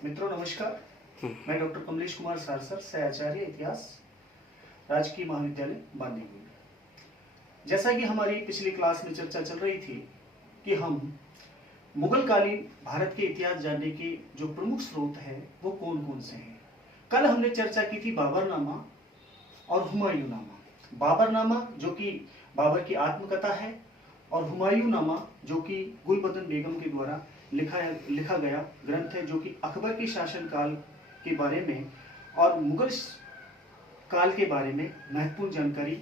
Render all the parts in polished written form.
मित्रों नमस्कार। मैं डॉक्टर कमलेश कुमार सारसर, सहआचार्य इतिहास, राजकीय महाविद्यालय बांदीकुई। जैसा कि हमारी पिछली क्लास में चर्चा चल रही थी कि हम मुगल कालीन भारत के इतिहास जानने के जो प्रमुख स्रोत हैं वो कौन कौन से हैं। कल हमने चर्चा की थी बाबरनामा और हुमायूंनामा। बाबरनामा जो कि बाबर की आत्मकथा है और हुमायूंनामा जो कि गुलबदन बेगम के द्वारा लिखा गया ग्रंथ है, जो कि अकबर के शासनकाल के बारे में और मुगल काल के बारे में महत्वपूर्ण जानकारी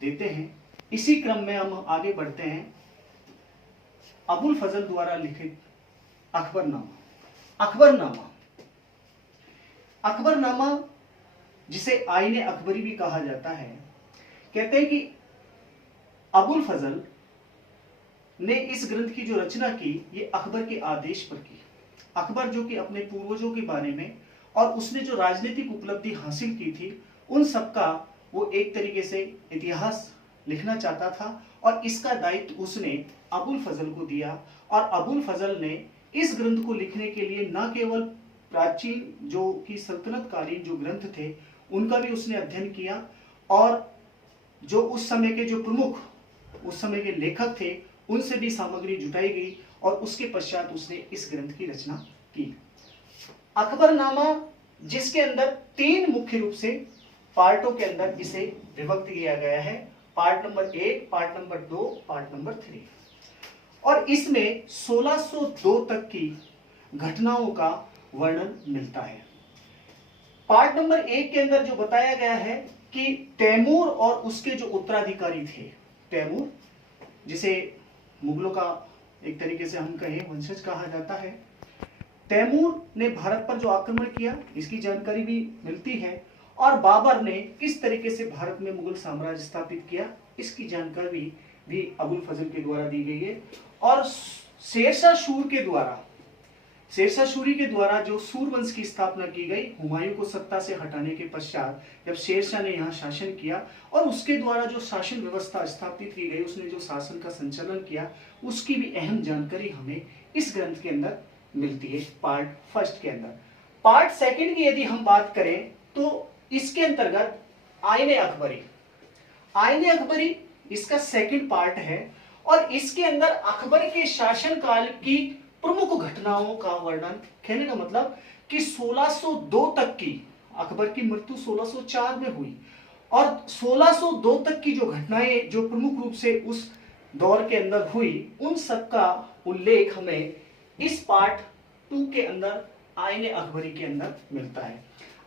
देते हैं। इसी क्रम में हम आगे बढ़ते हैं अबुल फजल द्वारा लिखित अकबरनामा। अकबरनामा जिसे आईने अकबरी भी कहा जाता है, कहते हैं कि अबुल फजल ने इस ग्रंथ की जो रचना की ये अकबर के आदेश पर की। अकबर जो कि अपने पूर्वजों के बारे में और उसने जो राजनीतिक उपलब्धि हासिल की थी उन सबका वो एक तरीके से इतिहास लिखना चाहता था और इसका दायित्व उसने अबुल फजल को दिया। और अबुल फजल ने इस ग्रंथ को लिखने के लिए न केवल प्राचीन जो कि सल्तनत कालीन जो ग्रंथ थे उनका भी उसने अध्ययन किया और जो उस समय के जो प्रमुख उस समय के लेखक थे उनसे भी सामग्री जुटाई गई और उसके पश्चात उसने इस ग्रंथ की रचना की। अकबरनामा जिसके अंदर तीन मुख्य रूप से पार्टों के अंदर इसे विभक्त किया गया है, part number 1, part number 2, part number 3। और इसमें 1602 तक की घटनाओं का वर्णन मिलता है। पार्ट नंबर 1 के अंदर जो बताया गया है कि तैमूर और उसके जो उत्तराधिकारी थे, तैमूर जिसे मुगलों का एक तरीके से हम कहें वंशज कहा जाता है, तैमूर ने भारत पर जो आक्रमण किया इसकी जानकारी भी मिलती है और बाबर ने किस तरीके से भारत में मुगल साम्राज्य स्थापित किया इसकी जानकारी भी अबुल फजल के द्वारा दी गई है। और शेरशाह सूरी के द्वारा जो सूरवंश की स्थापना की गई हुमायूं को सत्ता से हटाने के पश्चात, जब शेरशाह ने यहाँ शासन किया और उसके द्वारा जो शासन व्यवस्था स्थापित की गई, उसने जो शासन का संचालन किया उसकी भी अहम जानकारी हमें इस ग्रंथ के अंदर मिलती है पार्ट फर्स्ट के अंदर। पार्ट सेकंड की यदि हम बात करें तो इसके अंतर्गत आईने अकबरी इसका सेकंड पार्ट है और इसके अंदर अकबर के शासनकाल की प्रमुख घटनाओं का वर्णन, कहने का मतलब कि 1602 तक की, अकबर की मृत्यु 1604 में हुई और 1602 तक की जो घटनाएं जो प्रमुख रूप से उस दौर के अंदर हुई उन सब का उल्लेख हमें इस पार्ट 2 के अंदर आईने अकबरी के अंदर मिलता है।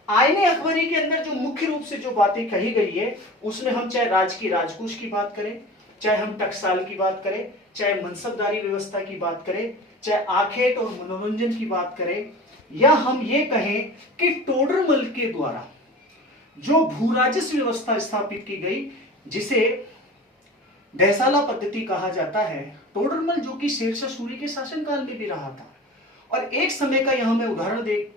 आईने अकबरी के अंदर जो मुख्य रूप से जो बातें कही गई है उसमें हम चाहे राजकीय राजकोष की बात करें, चाहे हम टकसाल की बात करें, चाहे मनसबदारी व्यवस्था की बात करें, चाहे आखेट और मनोरंजन की बात करें, या हम ये कहें कि टोडरमल के द्वारा जो भूराजस्व व्यवस्था स्थापित की गई जिसे देसाला पद्धति कहा जाता है, टोडरमल जो कि शेरशाह सूरी के शासनकाल में भी रहा था। और एक समय का यहां मैं उदाहरण दे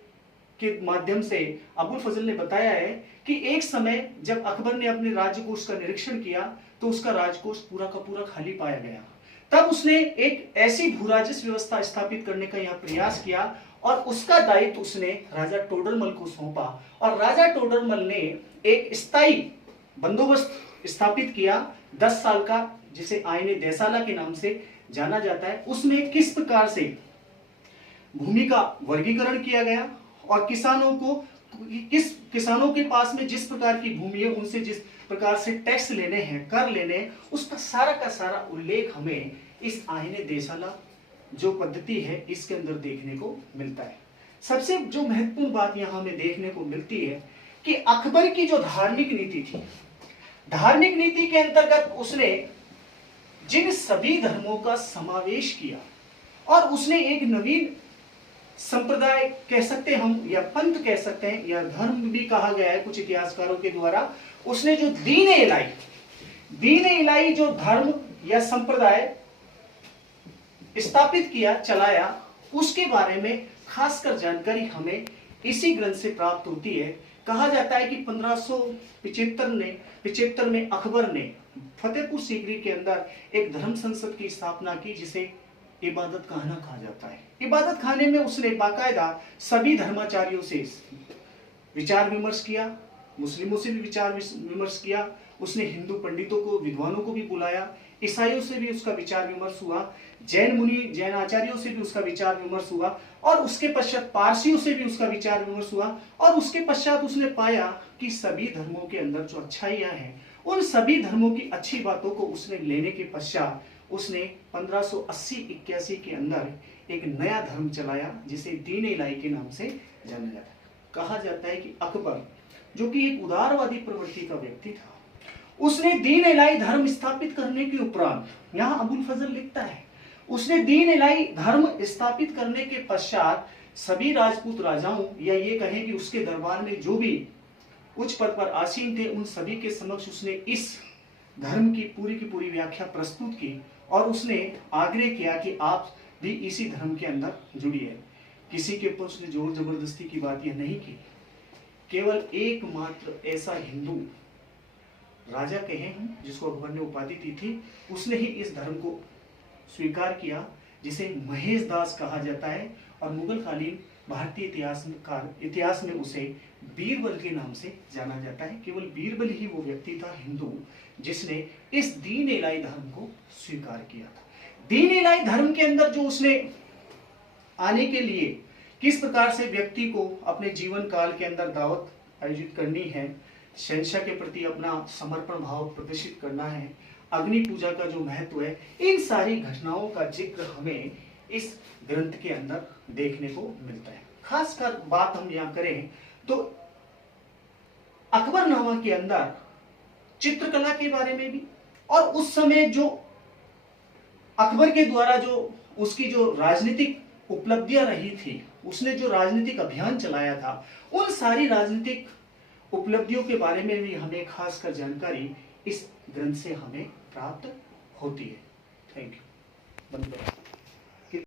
के माध्यम से अबुल फजल ने बताया है कि एक समय जब अकबर ने अपने राजकोष का निरीक्षण किया तो उसका राजकोष पूरा का पूरा खाली पाया गया। तब उसने एक ऐसी भूराजस्व व्यवस्था स्थापित करने का यहाँ प्रयास किया और उसका दायित्व उसने राजा टोडरमल को सौंपा और राजा टोडरमल ने एक स्थायी बंदोबस्त स्थापित किया 10 साल का, जिसे आईने देसाला के नाम से जाना जाता है। उसमें किस प्रकार से भूमि का वर्गीकरण किया गया और किसानों के पास में जिस प्रकार की भूमि है उनसे जिस प्रकार से टैक्स लेने हैं, कर लेने हैं, उसका सारा का सारा उल्लेख हमें इस आईने देसाला जो पद्धति है इसके अंदर देखने को मिलता है। सबसे जो महत्वपूर्ण बात यहां हमें देखने को मिलती है कि अकबर की जो धार्मिक नीति थी, धार्मिक नीति के अंतर्गत उसने जिन सभी धर्मों का समावेश किया और उसने एक नवीन संप्रदाय कह सकते हैं हम या पंथ कह सकते हैं या धर्म भी कहा गया है कुछ इतिहासकारों के द्वारा, उसने जो दीन इलाही जो धर्म या संप्रदाय स्थापित किया, चलाया, उसके बारे में खासकर जानकारी हमें इसी ग्रंथ से प्राप्त होती है। कहा जाता है कि 1575 में अकबर ने फतेहपुर सीकरी के अंदर एक धर्म संसद की स्थापना की जिसे इबादत खाना कहा जाता है। इबादत खाने में उसने बाकायदा सभी धर्माचार्यों से विचार विमर्श किया, मुस्लिमों से भी विचार विमर्श किया, उसने हिंदू पंडितों को, विद्वानों को भी बुलाया, ईसाइयों से भी उसका विचार विमर्श हुआ, जैन मुनि, जैन आचार्यों से भी उसका विचार विमर्श हुआ, और उसके पश्चात पारसियों से भी उसका विचार विमर्श हुआ। और उसके पश्चात उसने पाया कि सभी धर्मों के अंदर जो अच्छाइयां हैं, उन सभी धर्मों की अच्छी बातों को उसने लेने के पश्चात उसने 1580-81 के अंदर एक नया धर्म चलाया, जिसे दीन इलाही के नाम से जाना जाता है। कहा जाता है कि अकबर, जो कि एक उदारवादी प्रवृत्ति का व्यक्ति था, उसने दीन इलाही धर्म स्थापित करने के उपरांत, यहां अबुल फजल लिखता है, उसने दीन इलाही धर्म स्थापित करने के पश्चात सभी राजपूत राजाओं, या ये कहें कि उसके दरबार में जो भी उच्च पद पर आसीन थे, उन सभी के समक्ष उसने इस धर्म की पूरी व्याख्या प्रस्तुत की, और उसने आग्रह किया कि आप भी इसी धर्म के अंदर जुड़िए। किसी के ऊपर उसने जोर जबरदस्ती की बात यह नहीं की। केवल एकमात्र ऐसा हिंदू राजा कहे हम, जिसको अकबर ने उपाधि दी थी, उसने ही इस धर्म को स्वीकार किया, जिसे महेश दास कहा जाता है, और मुगल कालीन भारतीय इतिहास में उसे बीरबल के नाम से जाना जाता है। केवल बीरबल ही वो व्यक्ति था हिंदू जिसने इस दीन इलाही धर्म को स्वीकार किया था। दीन इलाही धर्म के अंदर जो उसने आने के लिए किस प्रकार से व्यक्ति को अपने जीवन काल के अंदर दावत आयोजित करनी है, शहंशाह के प्रति अपना समर्पण भाव प्रदर्शित करना है, अग्नि पूजा का जो महत्व है, इन सारी घटनाओं का जिक्र हमें इस ग्रंथ के अंदर देखने को मिलता है। खासकर बात हम यहाँ करें तो अकबरनामा के अंदर चित्रकला के बारे में भी, और उस समय जो अकबर के द्वारा जो उसकी जो राजनीतिक उपलब्धियां रही थी, उसने जो राजनीतिक अभियान चलाया था, उन सारी राजनीतिक उपलब्धियों के बारे में भी हमें खासकर जानकारी इस ग्रंथ से हमें प्राप्त होती है। Thank you. बंद करो।